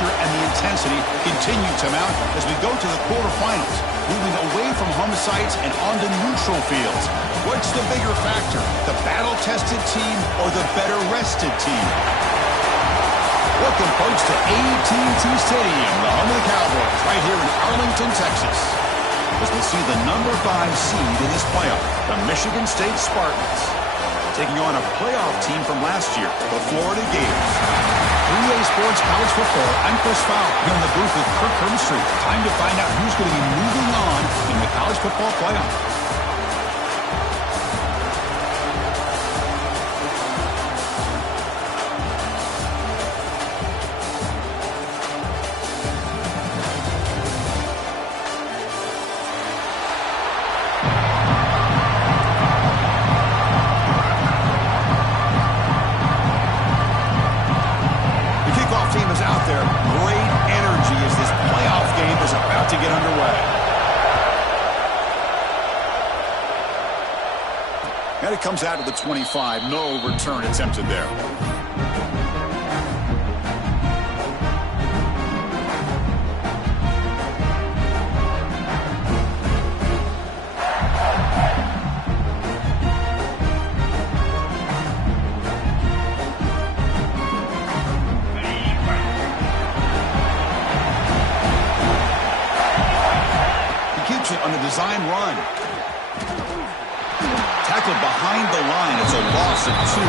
pressure and the intensity continue to mount as we go to the quarterfinals, moving away from home sites and onto neutral fields. What's the bigger factor, the battle-tested team or the better-rested team? Welcome, folks, to AT&T Stadium, the home of the Cowboys, right here in Arlington, Texas, as we see the number 5 seed in this playoff, the Michigan State Spartans, taking on a playoff team from last year, the Florida Gators. 3A Sports College Football, I'm Chris Fowler, here in the booth with Kirk Herbstreit. Time to find out who's going to be moving on in the college football playoff. And it comes out to the 25. No return attempted there. He keeps it on the design run. Tackled behind the line. It's a loss of 2.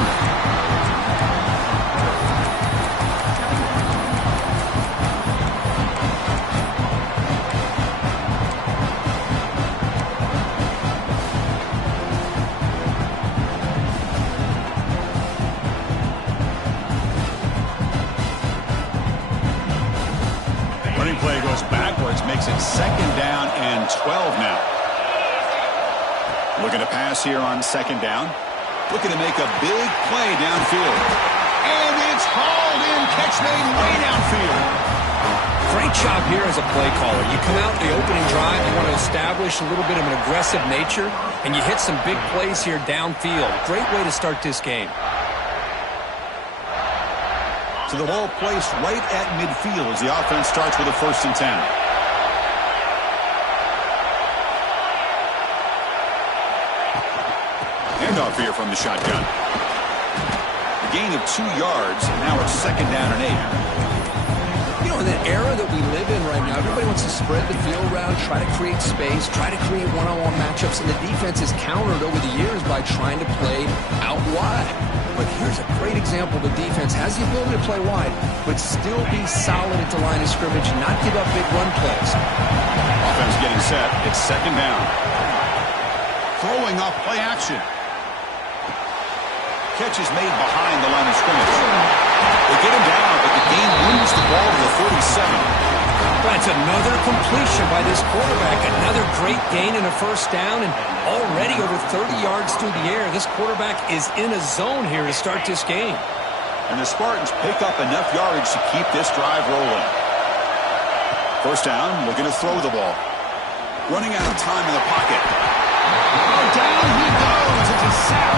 Running play goes backwards, makes it 2nd down and 12 now. Looking to pass here on 2nd down. Looking to make a big play downfield. And it's hauled in. Catch made way downfield. Great job here as a play caller. You come out in the opening drive, you want to establish a little bit of an aggressive nature, and you hit some big plays here downfield. Great way to start this game. So the ball placed right at midfield as the offense starts with a 1st and 10. Handoff here from the shotgun. A gain of 2 yards. Now it's 2nd down and 8. You know, in the era that we live in right now, everybody wants to spread the field around, try to create space, try to create one-on-one matchups, and the defense is countered over the years by trying to play out wide. But here's a great example. The defense has the ability to play wide, but still be solid at the line of scrimmage and not give up big run plays. Offense getting set. It's 2nd down. Throwing off play action. Catch is made behind the line of scrimmage. They get him down, but the game moves the ball to the 47. That's another completion by this quarterback. Another great gain in a 1st down, and already over 30 yards through the air. This quarterback is in a zone here to start this game. And the Spartans pick up enough yardage to keep this drive rolling. 1st down, looking to throw the ball. Running out of time in the pocket. Oh, down he goes. It's a sack.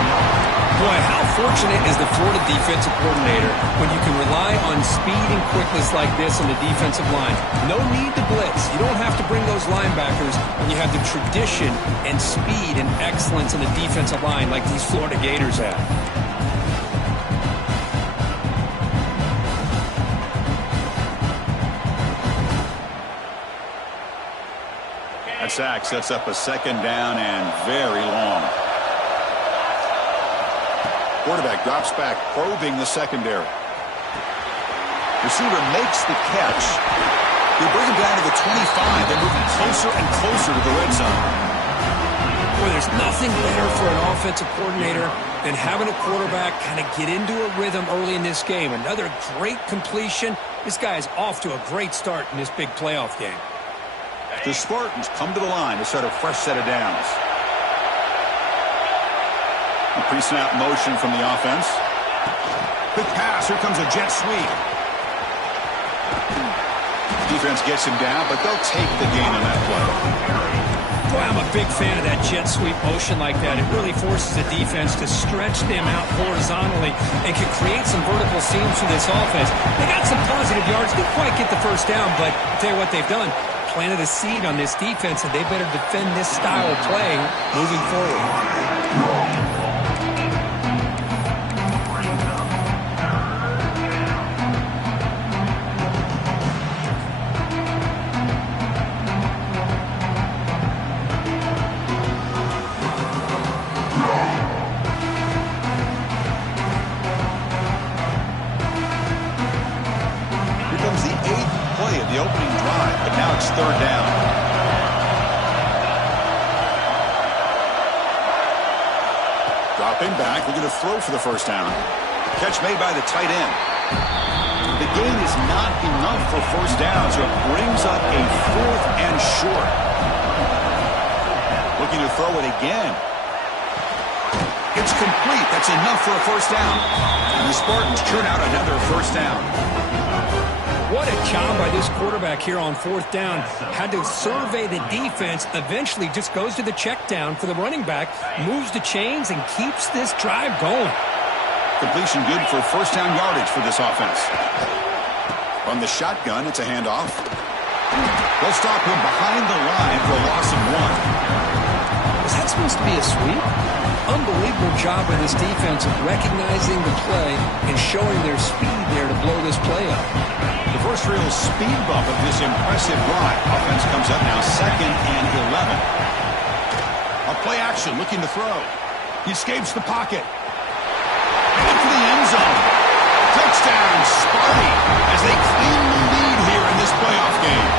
Boy, how fortunate is the Florida defensive coordinator when you can rely on speed and quickness like this on the defensive line. No need to blitz. You don't have to bring those linebackers when you have the tradition and speed and excellence in the defensive line like these Florida Gators have. That sack sets up a 2nd down and very long. Quarterback drops back, probing the secondary. Receiver makes the catch. They bring him down to the 25. They're moving closer and closer to the red zone. Boy, there's nothing better for an offensive coordinator than having a quarterback kind of get into a rhythm early in this game. Another great completion. This guy is off to a great start in this big playoff game. The Spartans come to the line to start a fresh set of downs. A pre-snap motion from the offense. Quick pass. Here comes a jet sweep. Defense gets him down, but they'll take the gain on that play. Boy, I'm a big fan of that jet sweep motion like that. It really forces the defense to stretch them out horizontally and can create some vertical seams for this offense. They got some positive yards. Didn't quite get the first down, but I'll tell you what they've done. Planted a seed on this defense, and they better defend this style of playing moving forward. The opening drive, but now it's third down. Dropping back, we're going to throw for the first down. Catch made by the tight end. The gain is not enough for first down, so it brings up a fourth and short. Looking to throw it again. It's complete. That's enough for a first down. And the Spartans churn out another first down. What a job by this quarterback here on fourth down. Had to survey the defense, eventually just goes to the check down for the running back, moves the chains, and keeps this drive going. Completion good for first down yardage for this offense. From the shotgun, it's a handoff. They'll stop him behind the line for a loss of 1. Was that supposed to be a sweep? Unbelievable job by this defense of recognizing the play and showing their speed there to blow this play up. The first real speed bump of this impressive drive. Offense comes up now 2nd and 11. A play action looking to throw. He escapes the pocket. And into the end zone. Touchdown, Sparty, as they claim the lead here in this playoff game.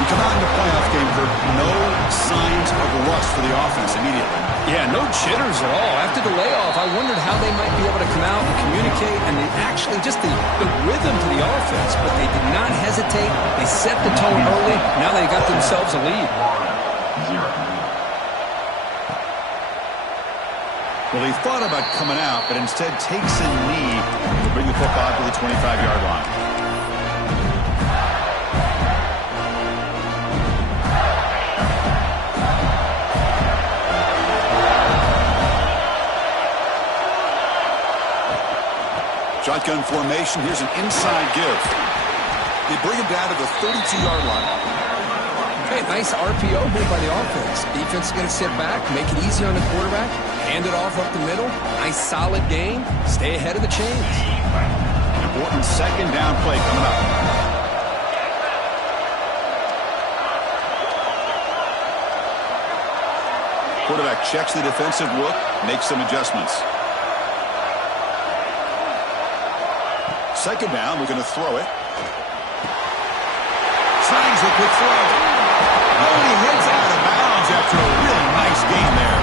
You come out in the playoff game, Kirk, no signs of rust for the offense immediately. Yeah, no jitters at all. After the layoff, I wondered how they might be able to come out and communicate, and they actually just the rhythm to the offense, but they did not hesitate. They set the tone early. Now they got themselves a lead. Well, he thought about coming out, but instead takes a knee to bring the football to the 25-yard line. Shotgun formation. Here's an inside give. They bring him down to the 32-yard line. Hey, nice RPO made by the offense. Defense is going to sit back, make it easy on the quarterback, hand it off up the middle. Nice solid game. Stay ahead of the chains. Important second down play coming up. Quarterback checks the defensive look, makes some adjustments. Second down, we're going to throw it. Slides a quick throw. Oh, he heads out of bounds after a really nice gain there.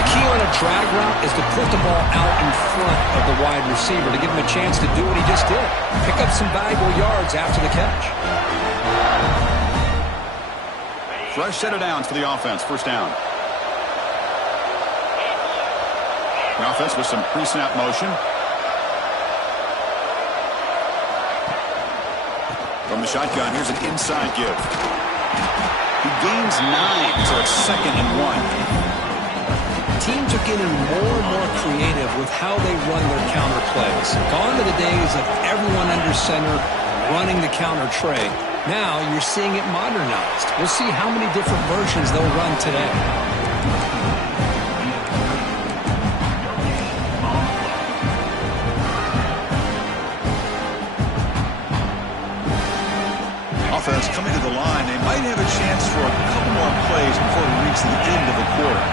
The key on a drag route is to put the ball out in front of the wide receiver to give him a chance to do what he just did. Pick up some valuable yards after the catch. Fresh set of downs for the offense. First down. The offense with some pre-snap motion. From the shotgun, here's an inside give. He gains 9, so it's 2nd and 1. Teams are getting more and more creative with how they run their counter plays. Gone are the days of everyone under center running the counter tray. Now you're seeing it modernized. We'll see how many different versions they'll run today. Offense coming to the line. They might have a chance for a couple more plays before we reach the end of the quarter.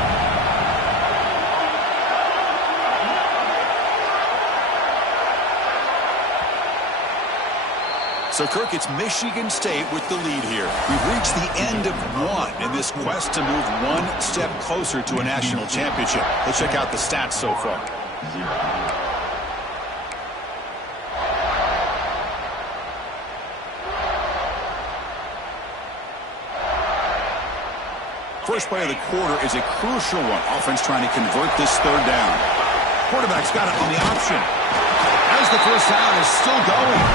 So, Kirk, it's Michigan State with the lead here. We've reached the end of one in this quest to move one step closer to a national championship. Let's check out the stats so far. First play of the quarter is a crucial one. Offense trying to convert this third down. Quarterback's got it on the option. As the first down is still going.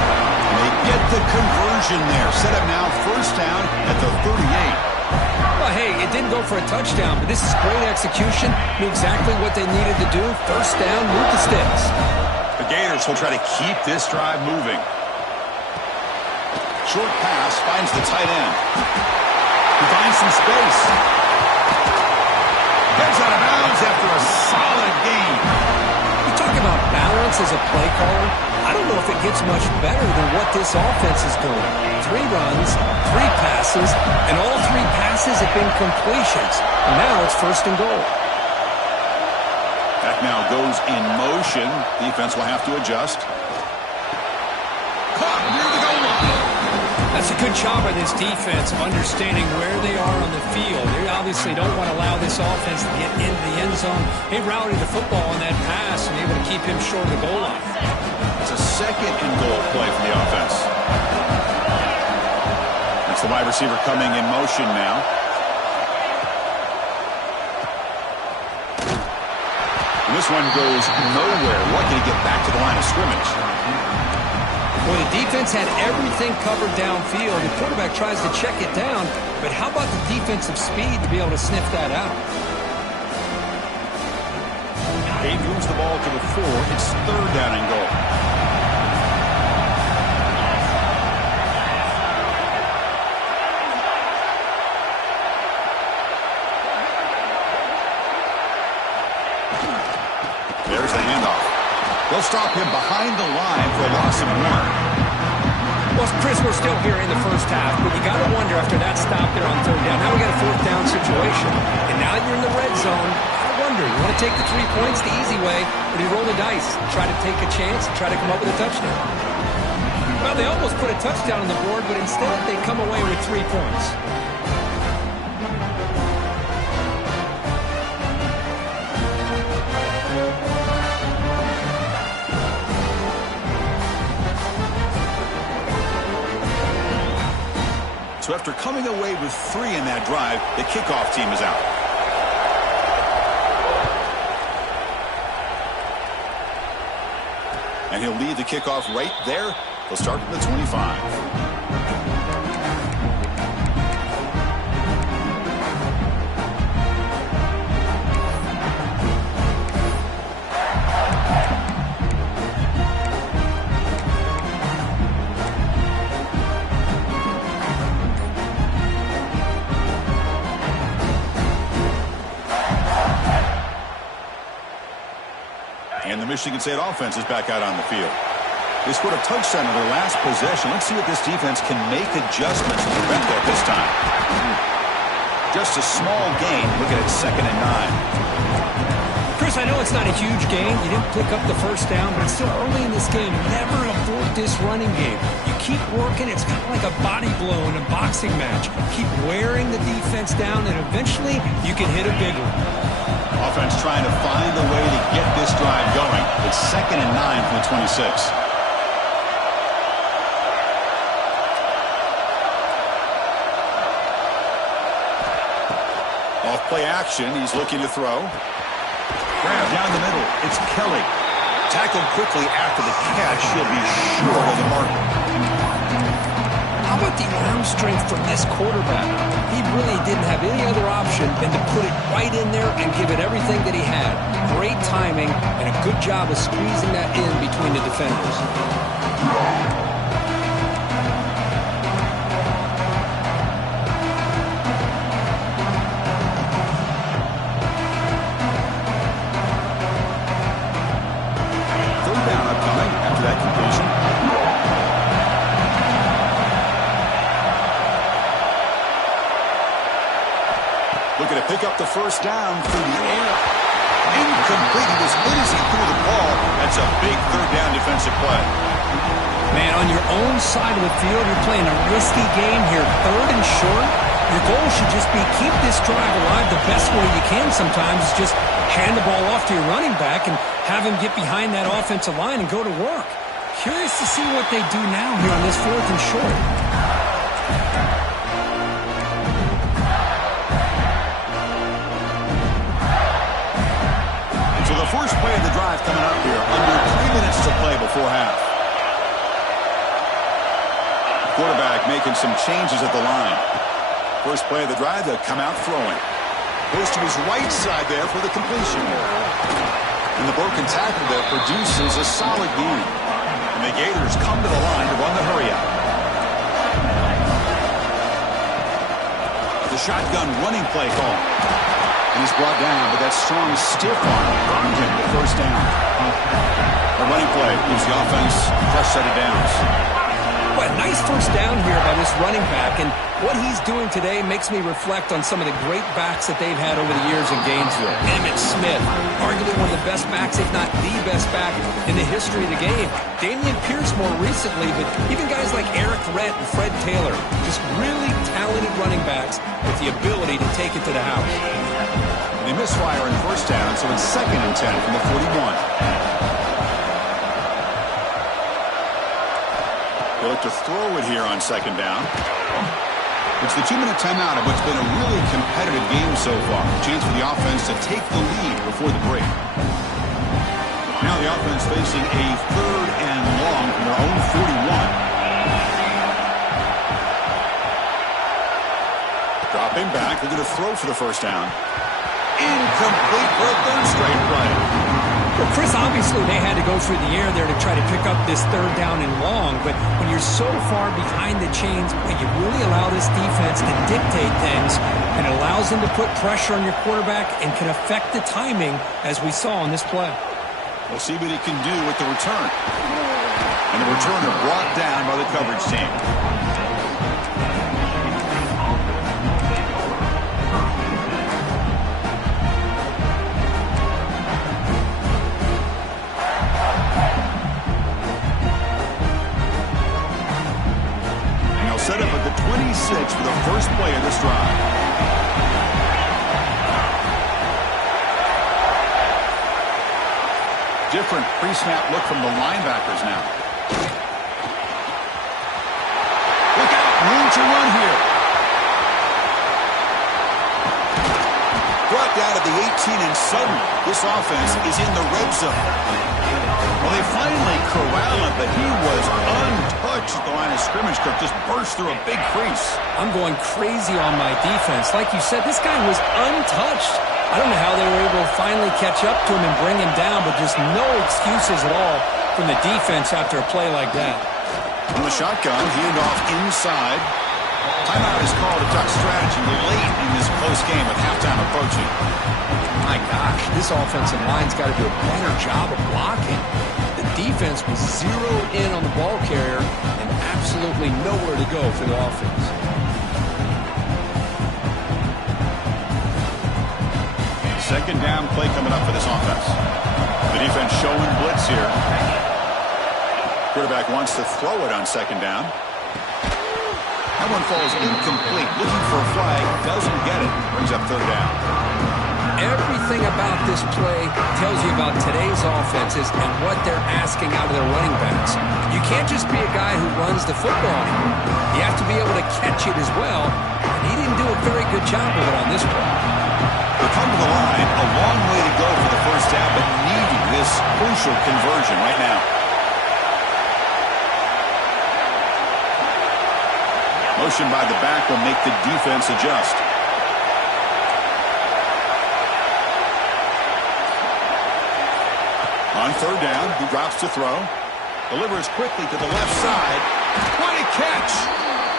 And they get the conversion there. Set up now first down at the 38. Well, hey, it didn't go for a touchdown, but this is great execution. Knew exactly what they needed to do. First down, move the sticks. The Gators will try to keep this drive moving. Short pass finds the tight end. He finds some space. Gets out of bounds after a solid gain. You talk about balance as a play caller. I don't know if it gets much better than what this offense is doing. 3 runs, 3 passes, and all 3 passes have been completions. And now it's first and goal. That now goes in motion. Defense will have to adjust. Caught near the goal line. That's a good job by this defense of understanding where they are on the field. They obviously don't want to allow this offense to get into the end zone. They routed the football on that pass and able to keep him short of the goal line. It's a second and goal play for the offense. That's the wide receiver coming in motion now. And this one goes nowhere. Lucky to get back to the line of scrimmage. Well, the defense had everything covered downfield. The quarterback tries to check it down, but how about the defensive speed to be able to sniff that out? He moves the ball to the 4. It's third down and goal. There's the handoff. They'll stop him behind the line for a loss of 1. Well, Chris, we're still here in the first half, but you got to wonder after that stop there on third down. Now we got a fourth down situation, and now you're in the red zone. I wonder, you want to take the 3 points the easy way, or do you roll the dice, try to take a chance, and try to come up with a touchdown? Well, they almost put a touchdown on the board, but instead they come away with 3 points. So after coming away with 3 in that drive, the kickoff team is out. And he'll lead the kickoff right there. He'll start at the 25. And the Michigan State offense is back out on the field. They scored a touchdown in their last possession. Let's see what this defense can make adjustments to prevent that this time. Just a small gain. Looking at 2nd and 9. Chris, I know it's not a huge gain. You didn't pick up the first down, but it's still early in this game. Never abort this running game. You keep working. It's kind of like a body blow in a boxing match. Keep wearing the defense down, and eventually you can hit a big one. Offense trying to find a way to get this drive going. It's 2nd and 9 from the 26. Off play action. He's looking to throw. Grab down the middle. It's Kelly. Tackled quickly after the catch. He'll be short of the mark. How about the arm strength from this quarterback? He really didn't have any other option than to put it right in there and give it everything that he had. Great timing and a good job of squeezing that in between the defenders. Third down upcoming after that completion. Looking to pick up the first down through the air. Incomplete. He was hit as he threw the ball. That's a big third down defensive play. Man, on your own side of the field, you're playing a risky game here. 3rd and short. Your goal should just be keep this drive alive the best way you can sometimes. Is just hand the ball off to your running back and have him get behind that offensive line and go to work. Curious to see what they do now here on this 4th and short. So the first play of the drive coming up here. Under 3 minutes to play before half. Quarterback making some changes at the line. First play of the drive, they'll come out throwing. Goes to his right side there for the completion. And the broken tackle there produces a solid gain. And the Gators come to the line to run the hurry out. The shotgun running play call. And he's brought down, but that strong stiff arm earned him the first down. The running play gives the offense a fresh set of downs. Well, nice first down here by this running back, and what he's doing today makes me reflect on some of the great backs that they've had over the years in Gainesville. Emmitt Smith, arguably one of the best backs, if not the best back in the history of the game. Damian Pierce more recently, but even guys like Eric Rett and Fred Taylor, just really talented running backs with the ability to take it to the house. They misfire in first down, so it's 2nd and 10 from the 41. They look to throw it here on 2nd down. It's the 2-minute timeout of what's been a really competitive game so far. A chance for the offense to take the lead before the break. Now the offense facing a 3rd and long from their own 41. Dropping back, they're going to throw for the first down. Incomplete for a 3rd straight play. Well, Chris, obviously they had to go through the air there to try to pick up this 3rd down and long, but when you're so far behind the chains, you really allow this defense to dictate things, and it allows them to put pressure on your quarterback and can affect the timing, as we saw on this play. We'll see what he can do with the return. And the returner brought down by the coverage team. Set up at the 26 for the first play of this drive. Different pre-snap look from the linebackers now. Look out, room to run here. Brought down at the 18, and suddenly this offense is in the red zone. Well, they finally corral him, but he was untouched at the line of scrimmage. Cook just burst through a big crease. I'm going crazy on my defense. Like you said, this guy was untouched. I don't know how they were able to finally catch up to him and bring him down, but just no excuses at all from the defense after a play like that. From the shotgun, hand off inside. Timeout is called to talk strategy late in this close game with halftime approaching. My gosh, this offensive line's got to do a better job of blocking. The defense was zeroed in on the ball carrier and absolutely nowhere to go for the offense. Second down play coming up for this offense. The defense showing blitz here. Quarterback wants to throw it on 2nd down. That one falls incomplete. Looking for a flag, doesn't get it. Brings up 3rd down. Everything about this play tells you about today's offenses and what they're asking out of their running backs. You can't just be a guy who runs the football anymore. You have to be able to catch it as well, and he didn't do a very good job of it on this play. They come to the line, a long way to go for the first down, but needing this crucial conversion right now. Motion by the back will make the defense adjust. On 3rd down, he drops to throw. Delivers quickly to the left side. What a catch!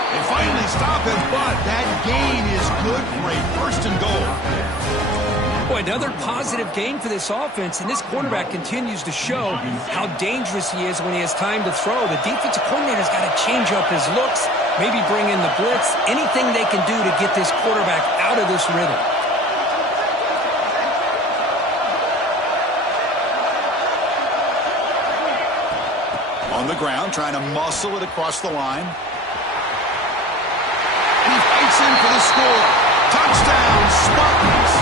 They finally stop him, but that gain is good for a 1st and goal. Boy, another positive gain for this offense, and this quarterback continues to show how dangerous he is when he has time to throw. The defensive coordinator's got to change up his looks, maybe bring in the blitz, anything they can do to get this quarterback out of this rhythm. On the ground, trying to muscle it across the line. And he fights in for the score. Touchdown, Spartans!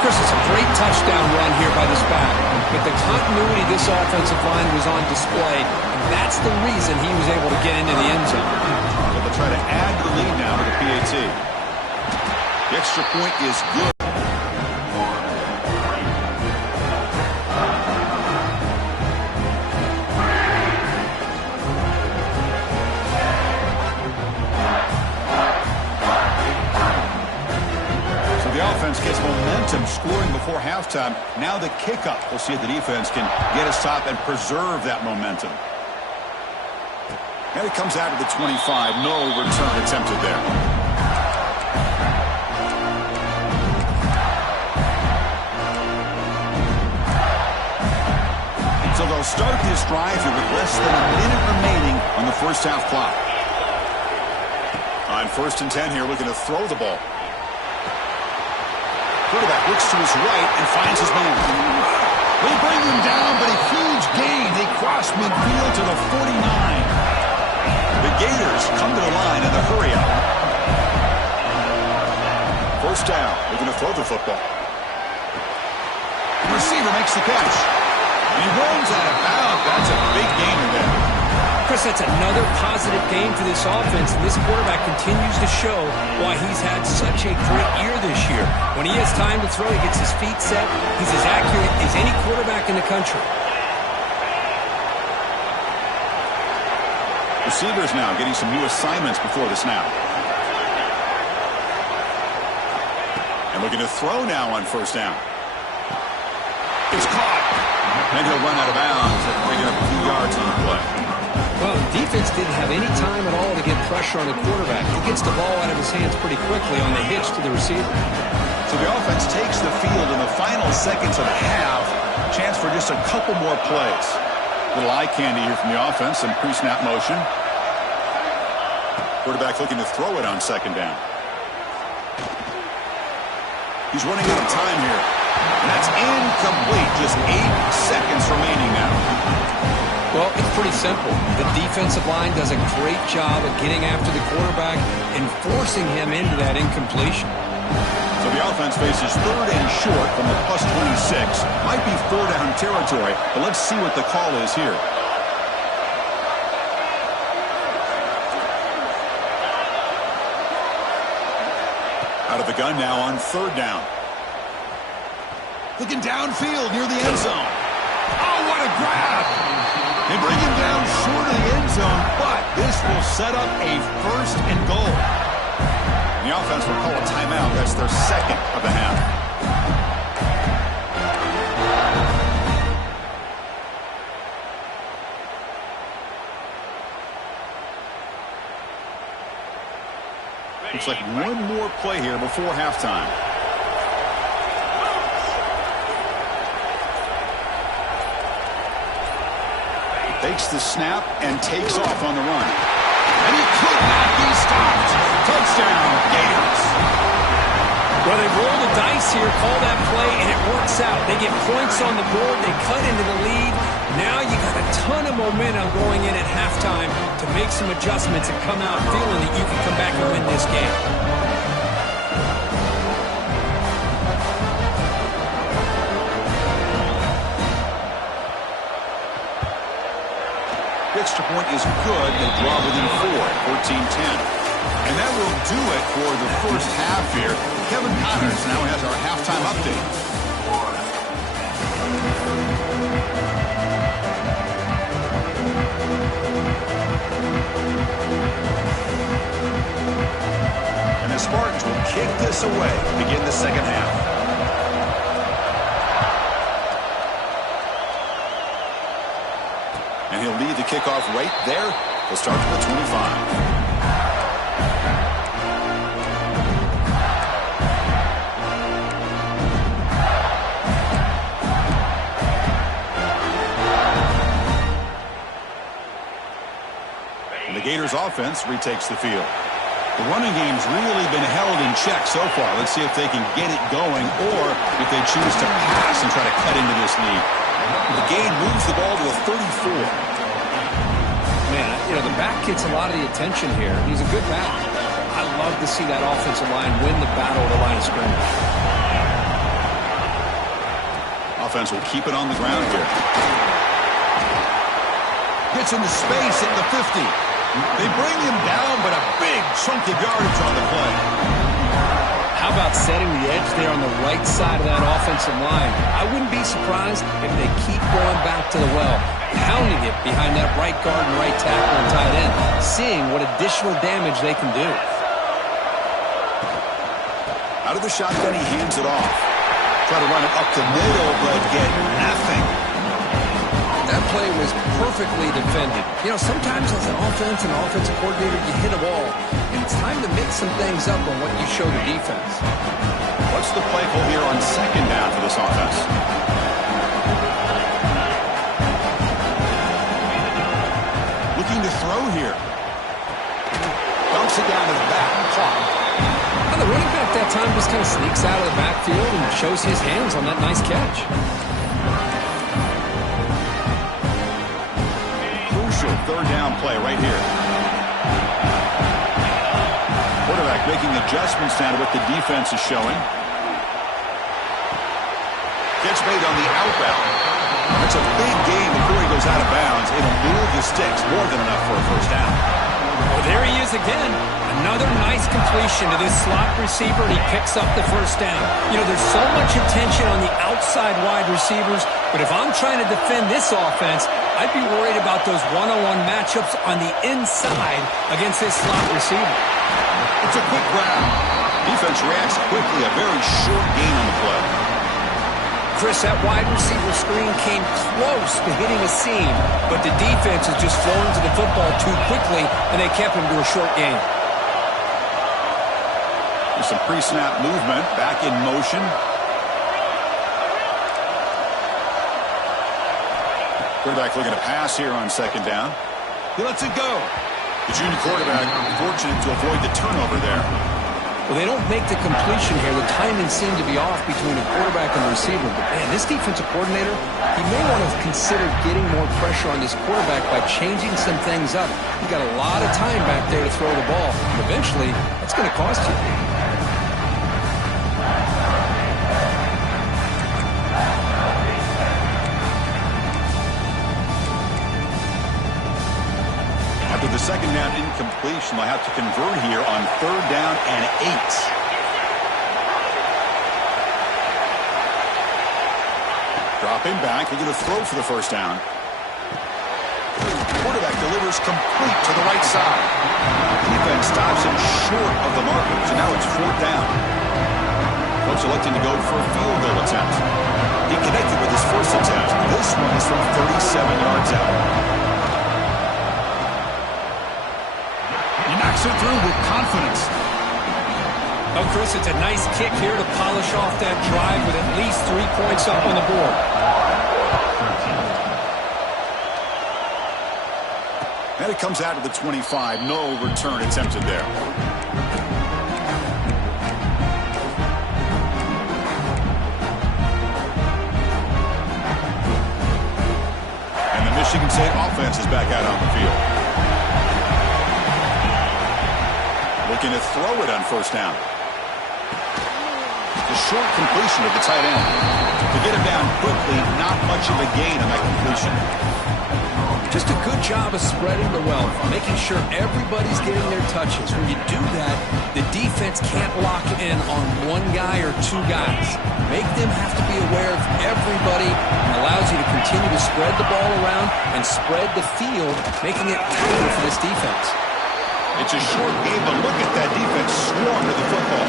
Chris, it's a great touchdown run here by this back, but the continuity of this offensive line was on display, and that's the reason he was able to get into the end zone. But they'll try to add to the lead now to the PAT. The extra point is good. momentum scoring before halftime. Now the kickoff. We'll see if the defense can get a stop and preserve that momentum. And it comes out of the 25. No return attempted there. So they'll start this drive here with less than a minute remaining on the first half clock. On 1st and 10 here, looking to throw the ball. Quarterback looks to his right and finds his man. They bring him down, but a huge gain. They cross midfield to the 49. The Gators come to the line in the hurry up. 1st down. They're going to throw the football. The receiver makes the catch. And he runs out of bounds. That's a big gain there. Chris, that's another positive game for this offense, and this quarterback continues to show why he's had such a great year this year. When he has time to throw, he gets his feet set. He's as accurate as any quarterback in the country. Receivers now getting some new assignments before the snap. And looking to throw now on 1st down. It's caught. And he'll run out of bounds and bring up a few yards on the play. Well, the defense didn't have any time at all to get pressure on the quarterback. He gets the ball out of his hands pretty quickly on the hitch to the receiver. So the offense takes the field in the final seconds of the half. Chance for just a couple more plays. Little eye candy here from the offense and pre-snap motion. Quarterback looking to throw it on 2nd down. He's running out of time here. And that's incomplete. Just 8 seconds remaining now. Well, it's pretty simple. The defensive line does a great job of getting after the quarterback and forcing him into that incompletion. So the offense faces 3rd and short from the +26. Might be 4th down territory, but let's see what the call is here. Out of the gun now on 3rd down. Looking downfield near the end zone. Oh, what a grab! They bring him down short of the end zone, but this will set up a 1st and goal. The offense will call a timeout. That's their 2nd of the half. Looks like one more play here before halftime. Takes the snap and takes off on the run. And he could not be stopped. Touchdown, Gators. Well, they roll the dice here, call that play, and it works out. They get points on the board. They cut into the lead. Now you got a ton of momentum going in at halftime to make some adjustments and come out feeling that you can come back and win this game. Extra point is good. They draw within 4 at 14-10. And that will do it for the first half here. Kevin Connors now has our halftime update. And the Spartans will kick this away, begin the 2nd half. And he'll lead the kickoff right there. He'll start from the 25. And the Gators offense retakes the field. The running game's really been held in check so far. Let's see if they can get it going or if they choose to pass and try to cut into this lead. The gain moves the ball to the 34. Man, you know, the back gets a lot of the attention here. He's a good back. I love to see that offensive line win the battle at the line of scrimmage. Offense will keep it on the ground here. Gets into space at the 50. They bring him down, but a big chunk of yardage on the play. How about setting the edge there on the right side of that offensive line? I wouldn't be surprised if they keep going back to the well, pounding it behind that right guard and right tackle and tight end, seeing what additional damage they can do. Out of the shotgun, he hands it off. Try to run it up the middle, but get nothing. That play was perfectly defended. You know, sometimes as an offense and offensive coordinator, you hit a ball, and it's time to mix some things up on what you show the defense. What's the play call here on second down for this offense? Looking to throw here. Dumps it down to the back. Caught. Well, the running back that time just kind of sneaks out of the backfield and shows his hands on that nice catch. Crucial third down play right here. Quarterback making adjustments now to what the defense is showing. Gets made on the outbound. It's a big gain before he goes out of bounds. It'll move the sticks more than enough for a first down. Well, there he is again. Another nice completion to this slot receiver, and he picks up the first down. You know, there's so much attention on the outside wide receivers, but if I'm trying to defend this offense, I'd be worried about those one-on-one matchups on the inside against this slot receiver. It's a quick grab. Defense reacts quickly. A very short gain on the play. Chris, that wide receiver screen came close to hitting a seam, but the defense is just flowing to the football too quickly, and they kept him to a short gain. There's some pre-snap movement. Back in motion. Quarterback looking to pass here on second down. He lets it go. The junior quarterback fortunate to avoid the turnover there. Well, they don't make the completion here. The timing seemed to be off between the quarterback and the receiver. But, man, this defensive coordinator, he may want to consider getting more pressure on this quarterback by changing some things up. He's got a lot of time back there to throw the ball. And eventually, that's going to cost you. After the second down incompletion, they'll have to convert here on third down and 8. Dropping back, looking to throw for the first down. Quarterback delivers complete to the right side. Defense stops him short of the markers, and now it's fourth down. Coach electing to go for a field goal attempt. He connected with his first attempt. This one is from 37 yards out. Knocks it through with confidence. Oh, Chris, it's a nice kick here to polish off that drive with at least 3 points up on the board. And it comes out to the 25. No return attempted there. And the Michigan State offense is back out on the field. Looking to throw it on first down. The short completion of the tight end. To get him down quickly, not much of a gain on that completion. Just a good job of spreading the wealth, making sure everybody's getting their touches. When you do that, the defense can't lock in on one guy or two guys. Make them have to be aware of everybody, and allows you to continue to spread the ball around and spread the field, making it tighter for this defense. It's a short game, but look at that defense swarm to the football.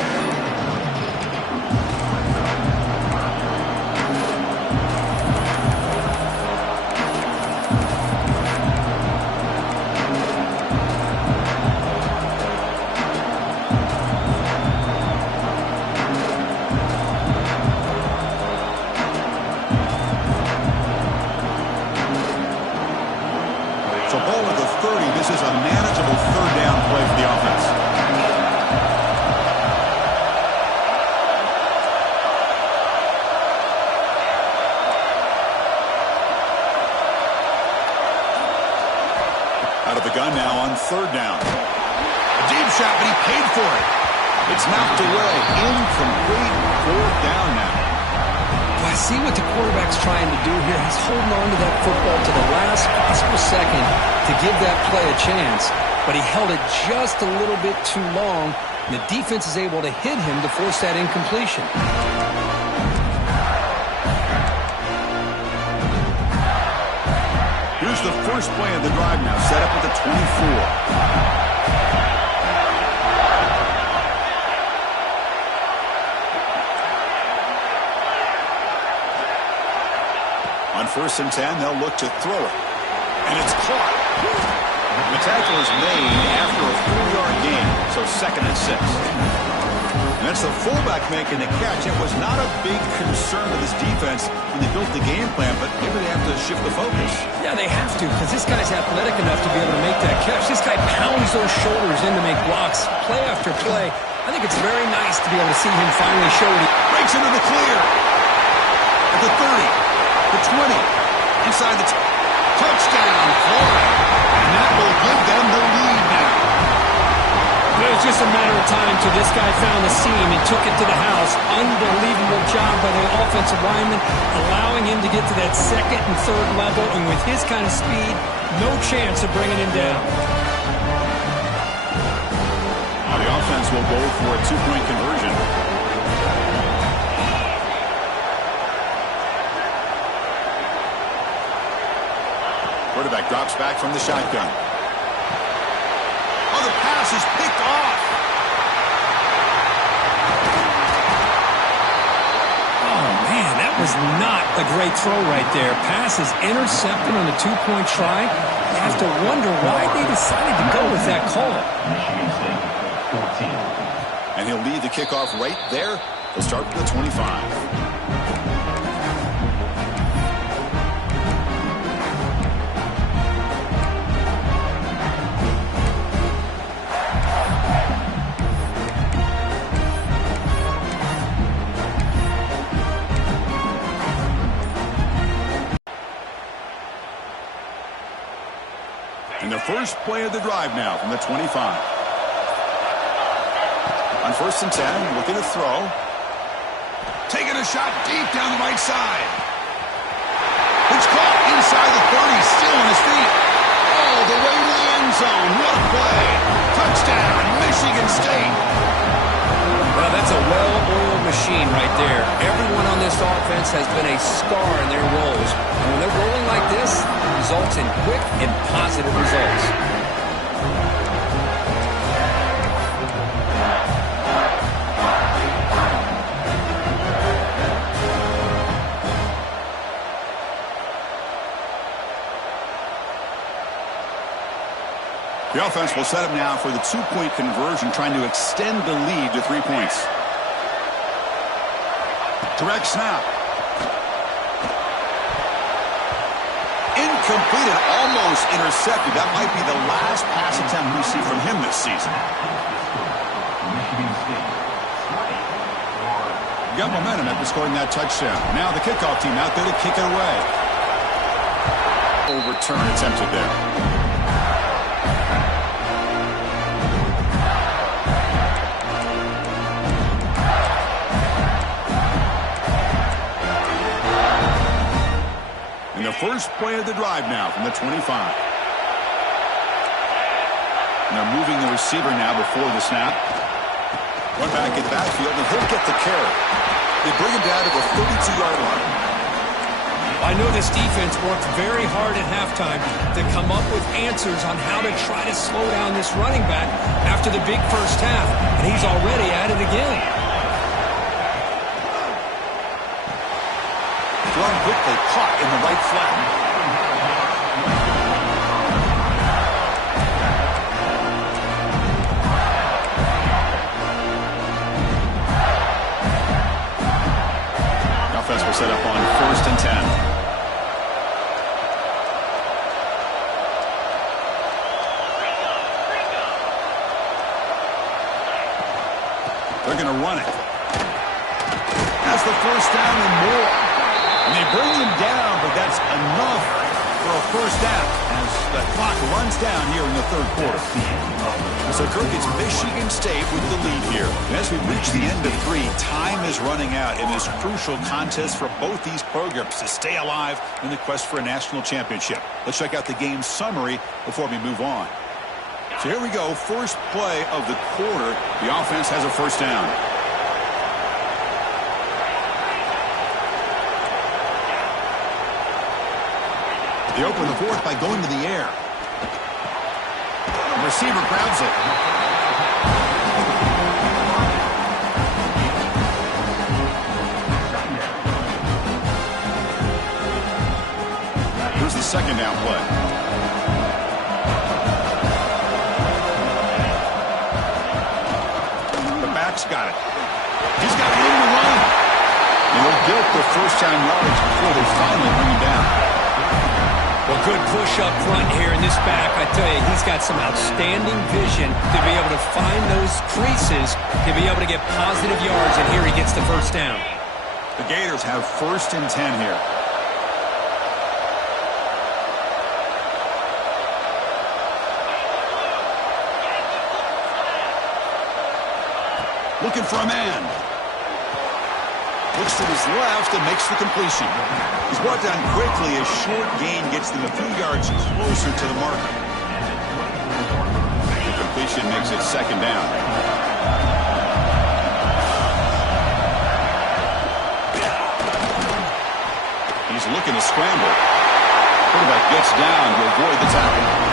So ball at the 30. This is a manageable third down play for the offense. Out of the gun now on third down. A deep shot, but he paid for it. It's knocked away. Incomplete. Fourth down now. I see what the quarterback's trying to do here. He's holding on to that football to the last possible second to give that play a chance, but he held it just a little bit too long, and the defense is able to hit him to force that incompletion. Here's the first play of the drive now, set up at the 24. first and 10, they'll look to throw it. And it's caught. The tackle is made after a 4-yard gain, so second and 6. And that's the fullback making the catch. It was not a big concern to this defense when they built the game plan, but maybe they have to shift the focus. Yeah, they have to, because this guy's athletic enough to be able to make that catch. This guy pounds those shoulders in to make blocks play after play. I think it's very nice to be able to see him finally show it. Breaks into the clear. At the 30, the 20, inside the touchdown, Florida. And that will give them the lead now. It was just a matter of time till this guy found the seam and took it to the house. Unbelievable job by the offensive lineman, allowing him to get to that second and third level, and with his kind of speed, no chance of bringing him down. Now the offense will go for a 2-point conversion. Quarterback drops back from the shotgun. Oh, the pass is picked off. Oh, man, that was not a great throw right there. Pass is intercepted on the 2-point try. You have to wonder why they decided to go with that call. And he'll lead the kickoff right there. He'll start from the 25. And the first play of the drive now from the 25. On first and 10, looking to throw. Taking a shot deep down the right side. It's caught inside the 30, still on his feet. All the way to the end zone. What a play. Touchdown, Michigan State. Well, that's a well-oiled machine right there. Everyone on this offense has been a star in their roles. And when they're rolling like this, it results in quick and positive results. The offense will set up now for the 2-point conversion, trying to extend the lead to 3 points. Direct snap. Incomplete and almost intercepted. That might be the last pass attempt we see from him this season. Got momentum after scoring that touchdown. Now the kickoff team out there to kick it away. Overturn attempted there. And the first play of the drive now from the 25. And they're moving the receiver now before the snap. One back in the backfield, and he'll get the carry. They bring him down to the 32-yard line. I know this defense worked very hard at halftime to come up with answers on how to try to slow down this running back after the big first half, and he's already at it again. Thrown quickly, caught in the right flat. The offense will set up on first and 10. They're going to run it. That's the first down and more. And they bring him down, but that's enough for a first down as the clock runs down here in the third quarter. So, Kirk, it's Michigan State with the lead here. And as we reach the end of 3, time is running out in this crucial contest for both these programs to stay alive in the quest for a national championship. Let's check out the game summary before we move on. So here we go, first play of the quarter. The offense has a first down. They open the fourth by going to the air. The receiver grabs it. second down play. The back's got it. He's got room to run. And he'll get the first down yards before they finally bring him down. Well, good push up front here in this back. I tell you, he's got some outstanding vision to be able to find those creases, to be able to get positive yards, and here he gets the first down. The Gators have 1st and 10 here. Looking for a man. Looks to his left and makes the completion. He's brought down quickly. A short gain gets them a few yards closer to the marker. The completion makes it second down. He's looking to scramble. Quarterback gets down to avoid the tackle.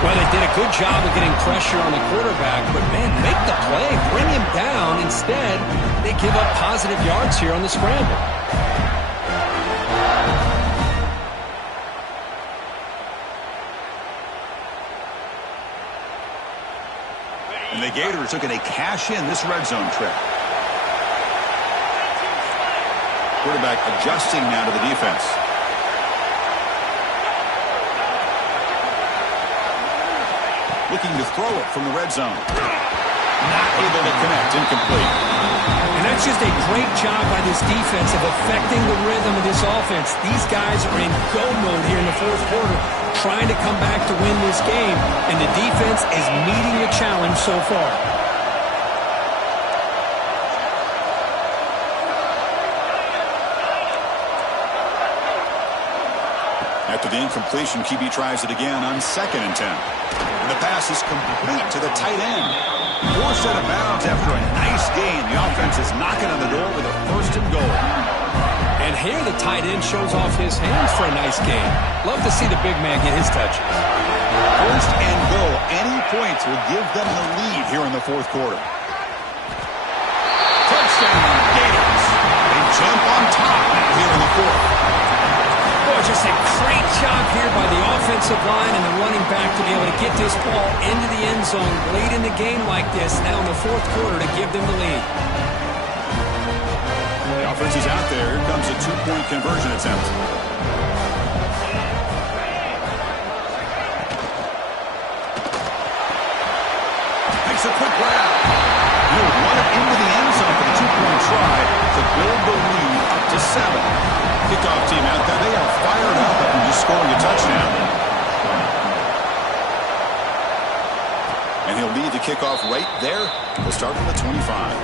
Well, they did a good job of getting pressure on the quarterback, but, man, make the play. Bring him down. Instead, they give up positive yards here on the scramble. And the Gators looking to cash in this red zone trip. Quarterback adjusting now to the defense. Looking to throw it from the red zone. Not able to connect. Incomplete. And that's just a great job by this defense of affecting the rhythm of this offense. These guys are in go mode here in the fourth quarter, trying to come back to win this game, and the defense is meeting the challenge so far. After the incompletion, QB tries it again on 2nd and 10. And the pass is complete to the tight end. Forced out of bounds after a nice gain. The offense is knocking on the door with a 1st and goal. And here the tight end shows off his hands for a nice gain. Love to see the big man get his touches. 1st and goal. Any points will give them the lead here in the fourth quarter. Touchdown, Gators. They jump on top here in the fourth. Boy, just a great job here by the offensive line and the running back to be able to get this ball into the end zone late in the game like this, now in the fourth quarter, to give them the lead. The offense is out there. Here comes a 2-point conversion attempt. Makes a quick grab. He'll run it into the end zone for the 2-point try to build the lead up to 7. Kickoff team out there. They are fired up and just scoring a touchdown. And he'll lead the kickoff right there. We'll start from the 25.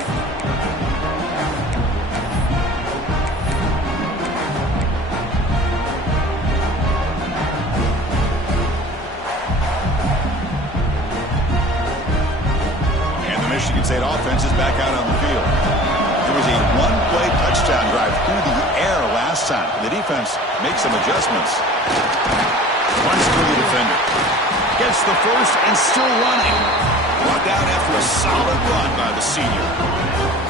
And the Michigan State offense is back out on the field. There was a one-play touchdown drive through the air last time. The defense makes some adjustments. Runs through the defender. Gets the first and still running. Brought down after a solid run by the senior.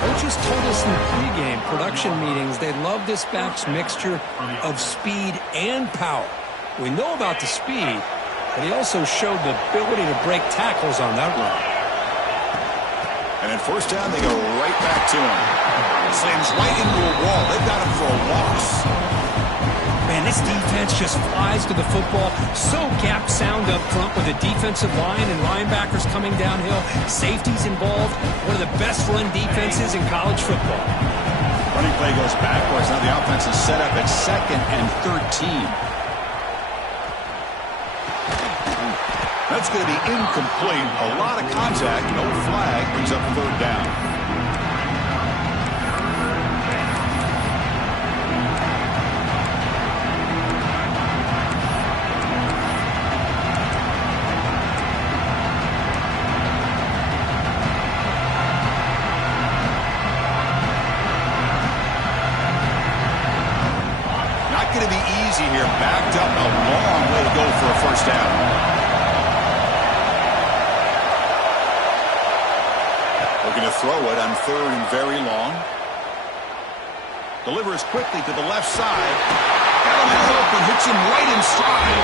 Coaches told us in the pregame production meetings they love this back's mixture of speed and power. We know about the speed, but he also showed the ability to break tackles on that run. And at 1st down, they go right back to him. Slams right into a wall. They've got him for a loss. Man, this defense just flies to the football. So gap sound up front with a defensive line and linebackers coming downhill. Safeties involved. One of the best run defenses in college football. Running play goes backwards. Now the offense is set up at 2nd and 13. That's going to be incomplete. A lot of contact. No flag. Brings up 3rd down. Not going to be easy here. Backed up a long way to go for a 1st down. Looking to throw it on 3rd and very long. Delivers quickly to the left side. Got him wide open, hits him right in stride.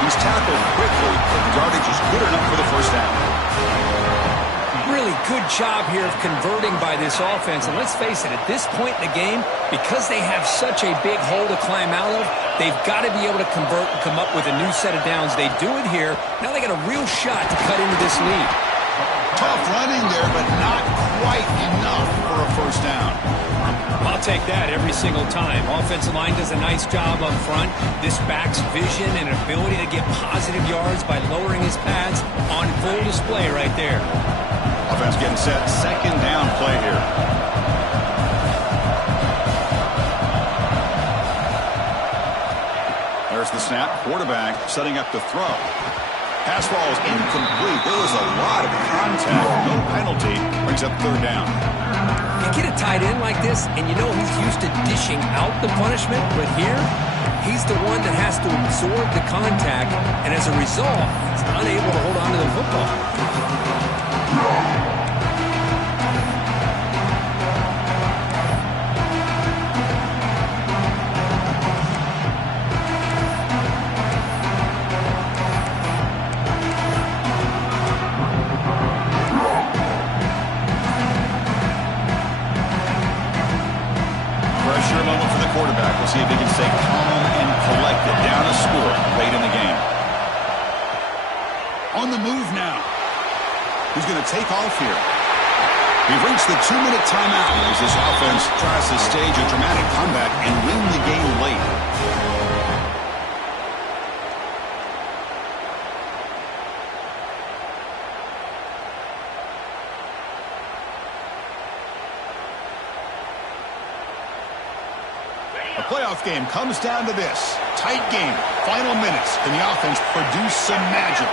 He's tackled quickly, but the yardage is good enough for the first down. Really good job here of converting by this offense. And let's face it, at this point in the game, because they have such a big hole to climb out of, they've got to be able to convert and come up with a new set of downs. They do it here. Now they got a real shot to cut into this lead. Tough running there, but not quite enough for a first down. I'll take that every single time. Offensive line does a nice job up front. This back's vision and ability to get positive yards by lowering his pads on full display right there. Offense getting set. Second down play here. There's the snap. Quarterback setting up to throw. Pass ball is incomplete. There was a lot of contact. No penalty. Brings up third down. You get a tight end like this, and you know he's used to dishing out the punishment, but here, he's the one that has to absorb the contact, and as a result, he's unable to hold on to the football. See if he can stay calm and collected. Down a score late in the game. On the move now. Who's going to take off here? We've reached the 2-minute timeout as this offense tries to stage a dramatic comeback and win the game late. A playoff game comes down to this. Tight game. Final minutes. Can the offense produce some magic?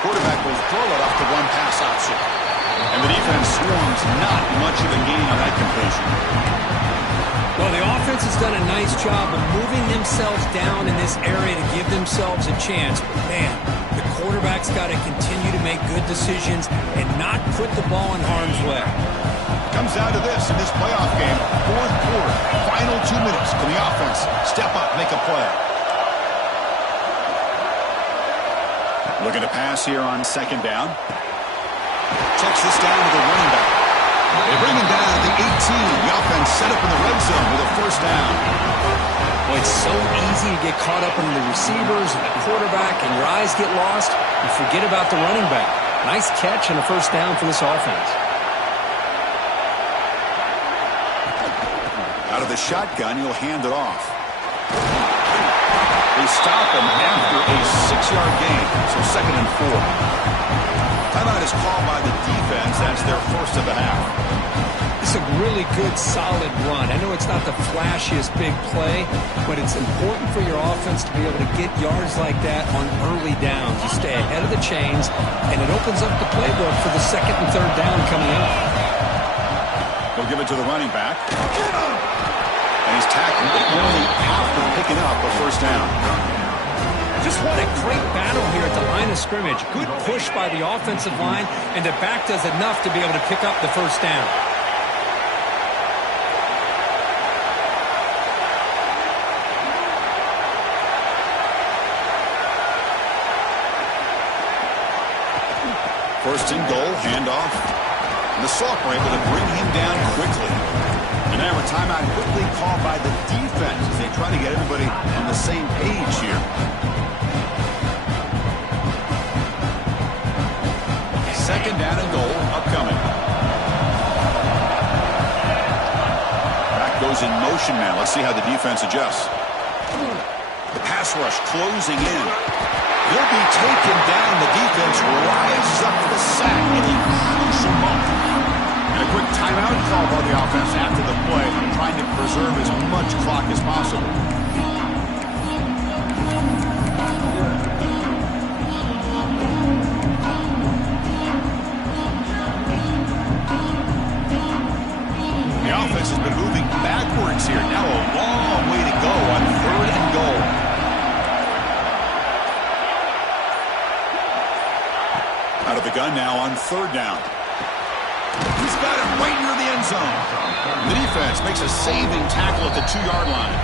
Quarterback will throw it off the one pass option. And the defense swarms not much of a gain on that completion. Well, the offense has done a nice job of moving themselves down in this area to give themselves a chance. But, man, the quarterback's got to continue to make good decisions and not put the ball in harm's way. Comes down to this in this playoff game. Fourth quarter, final 2 minutes. Can the offense step up, make a play? Looking to pass here on second down. Checks this down to the running back. They bring him down at the 18. The offense set up in the red zone with a first down. Well, it's so easy to get caught up in the receivers and the quarterback, and your eyes get lost. You forget about the running back. Nice catch and a first down for this offense. Out of the shotgun, he'll hand it off. They stop him after a 6-yard gain, so 2nd and 4. Timeout is called by the defense. That's their first of the half. It's a really good, solid run. I know it's not the flashiest big play, but it's important for your offense to be able to get yards like that on early downs. You stay ahead of the chains, and it opens up the playbook for the 2nd and 3rd down coming up. They'll give it to the running back. And he's tackled only after picking up a first down. Just what a great battle here at the line of scrimmage. Good push by the offensive line, and the back does enough to be able to pick up the first down. First and goal, handoff. And the Soft were able to bring him down quickly. And now a timeout quickly called by the defense as they try to get everybody on the same page here. Second down and goal upcoming. Back goes in motion now. Let's see how the defense adjusts. The pass rush closing in. He'll be taken down. The defense rises up to the sack in a crucial moment. And a quick timeout call by the offense after the play, trying to preserve as much clock as possible. The offense has been moving backwards here. Now a long way to go on 3rd and goal. Out of the gun now on 3rd down. zone. The defense makes a saving tackle at the 2-yard line.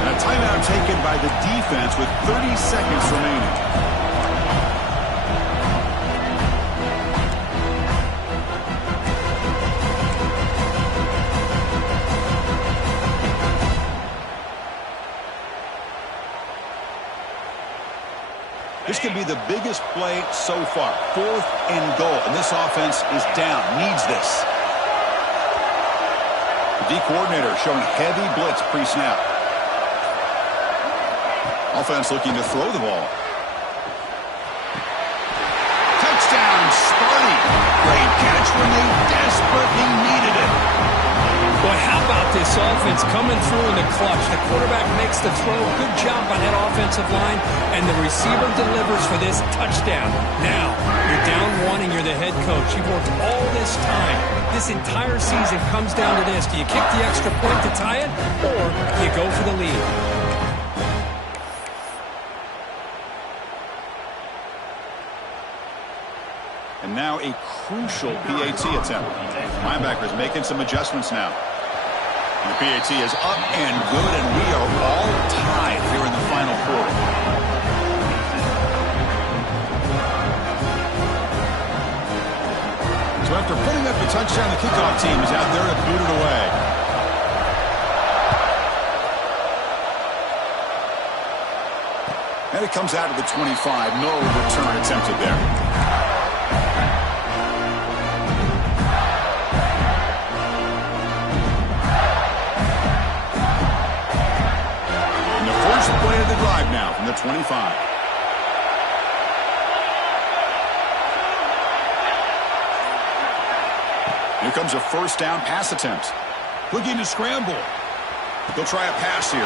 And a timeout taken by the defense with 30 seconds remaining. This could be the biggest play so far. 4th and goal. And this offense is down. Needs this. The D coordinator showing heavy blitz pre-snap. Offense looking to throw the ball. Touchdown, Sparty. Great catch when they desperately needed it. Boy, how about this offense coming through in the clutch? The quarterback makes the throw. Good job by that offensive line. And the receiver delivers for this touchdown. Now, you're down 1 and you're the head coach. You've worked all this time. This entire season comes down to this. Do you kick the extra point to tie it, or do you go for the lead? And now a crucial PAT attempt. Linebackers making some adjustments now. And the PAT is up and good, and we are all tied here in the final quarter. So after putting up the touchdown, the kickoff team is out there to boot it away. And it comes out of the 25. No return attempted there. Play of the drive now from the 25. Here comes a first down pass attempt. Looking to scramble. They'll try a pass here.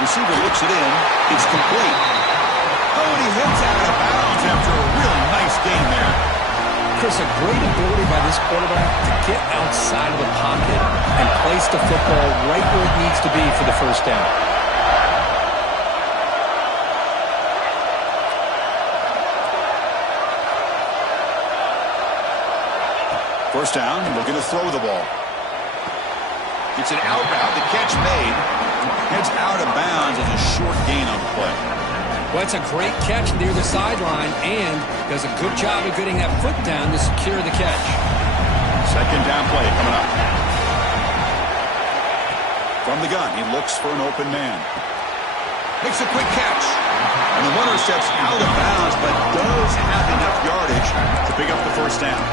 Receiver looks it in. It's complete. Oh, and he heads out of bounds after a really nice gain there. Chris, a great ability by this quarterback to get outside of the pocket and place the football right where it needs to be for the first down. First down, looking to throw the ball. It's an out route. The catch made. Heads out of bounds as a short gain on the play. Well, it's a great catch near the sideline and does a good job of getting that foot down to secure the catch. Second down play coming up. From the gun, he looks for an open man. Makes a quick catch. And the runner steps out of bounds, but does have enough yardage to pick up the first down.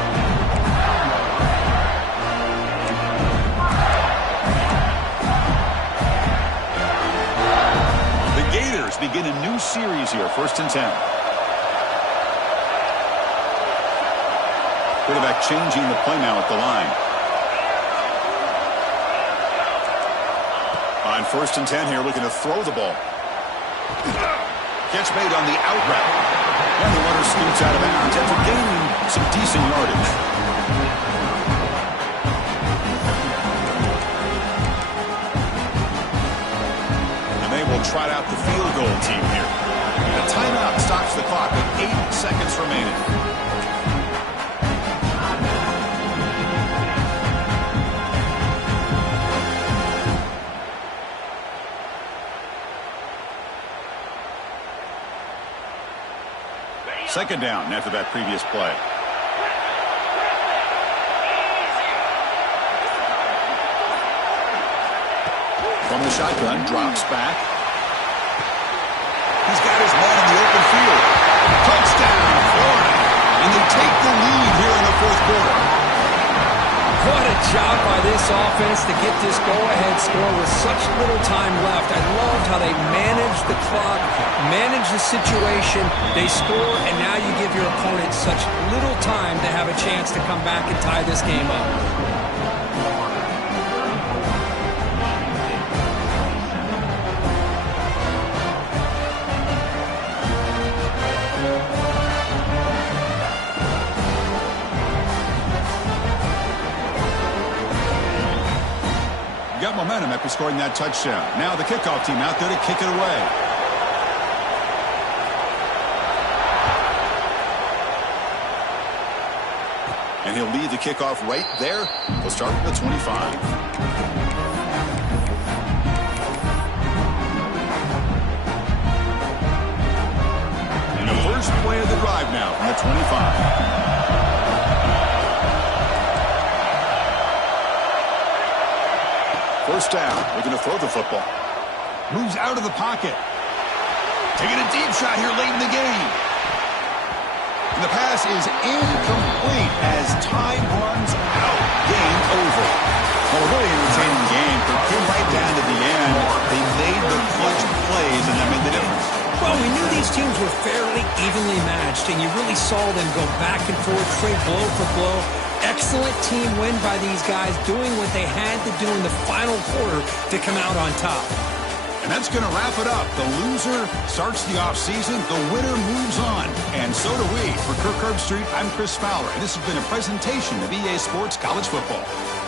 Gators begin a new series here, 1st and 10. Quarterback changing the play now at the line. On 1st and 10 here, looking to throw the ball. Catch made on the out route. And the runner scoots out of bounds after gaining some decent yardage. Will trot out the field goal team here. The timeout stops the clock with 8 seconds remaining. Second down after that previous play. From the shotgun, drops back. He's got his man in the open field. Touchdown, Florida. And they take the lead here in the 4th quarter. What a job by this offense to get this go-ahead score with such little time left. I loved how they managed the clock, managed the situation. They score, and now you give your opponent such little time to have a chance to come back and tie this game up. Got momentum after scoring that touchdown. Now the kickoff team out there to kick it away. And he'll lead the kickoff right there. He'll start from the 25. And the first play of the drive now from the 25. First down. We're going to throw the football. Moves out of the pocket. Taking a deep shot here late in the game. And the pass is incomplete as time runs out. Game over. Well, a really entertaining game, but came right down to the end. They made the clutch plays, and that made the difference. Well, we knew these teams were fairly evenly matched, and you really saw them go back and forth, trade blow for blow. Excellent team win by these guys, doing what they had to do in the final quarter to come out on top. And that's going to wrap it up. The loser starts the offseason. The winner moves on. And so do we. For Kirk Herbstreit, I'm Chris Fowler. And this has been a presentation of EA Sports College Football.